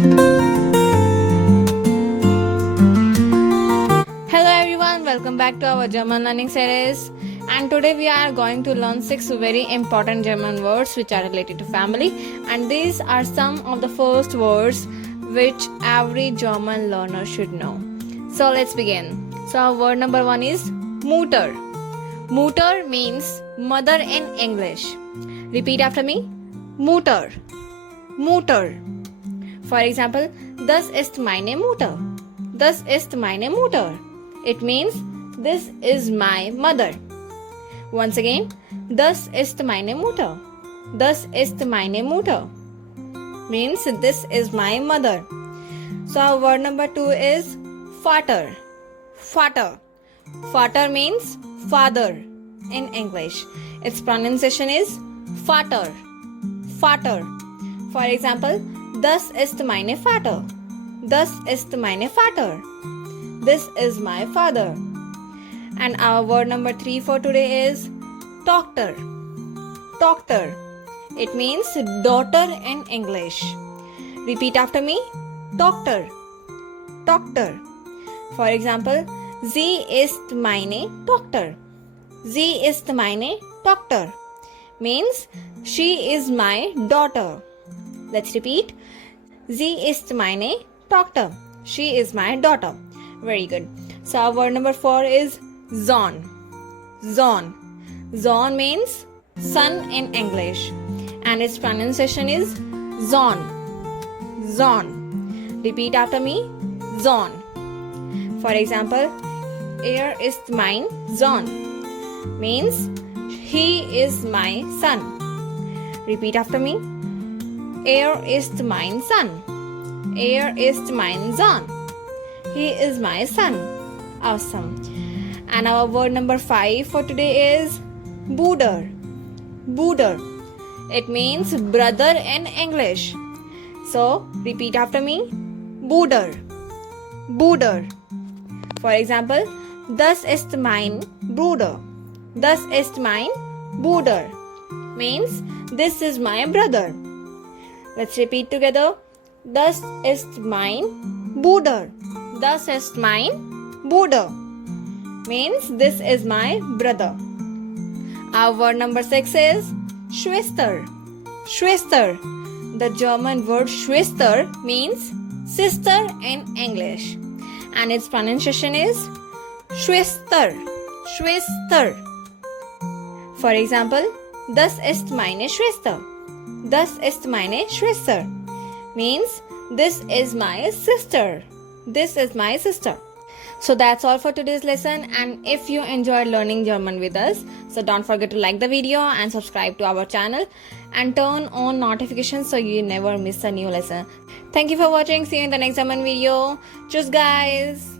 Hello everyone, welcome back to our German learning series. And today we are going to learn 6 very important German words which are related to family. And these are some of the first words which every German learner should know. So let's begin. So our word number 1 is Mutter. Mutter means mother in English. Repeat after me. Mutter. Mutter. For example, das ist meine Mutter. Das ist meine Mutter. It means this is my mother. Once again, das ist meine Mutter. Das ist meine Mutter. Means this is my mother. So our word number 2 is Vater. Vater. Vater means father in English. Its pronunciation is Vater. Vater. For example, das ist meine Vater. Das ist meine Vater. This is my father. And our word number 3 for today is Tochter. Tochter. It means daughter in English. Repeat after me. Tochter. Tochter. For example, sie ist meine Tochter. Sie ist meine Tochter. Means she is my daughter. Let's repeat. Sie ist meine Tochter. She is my daughter. Very good. So our word number 4 is Sohn. Sohn. Sohn means son in English. And its pronunciation is Sohn. Sohn. Repeat after me. Sohn. For example, ist mein Sohn. Means he is my son. Repeat after me. Ist mein Sohn. Ist mein Sohn. He is my son. Awesome. And our word number 5 for today is Bruder. Bruder. It means brother in English. So repeat after me. Bruder. Bruder. For example, das ist mein Bruder. Das ist mein Bruder. Means this is my brother. Let's repeat together. Das ist mein Bruder. Das ist mein Bruder. Means this is my brother. Our word number 6 is Schwester. Schwester. The German word Schwester means sister in English. And its pronunciation is Schwester. Schwester. For example, das ist meine Schwester. Das ist meine Schwester. Means this is my sister. This is my sister. So that's all for today's lesson, and if you enjoyed learning German with us, so don't forget to like the video and subscribe to our channel and turn on notifications so you never miss a new lesson. Thank you for watching. See you in the next German video. Tschüss guys.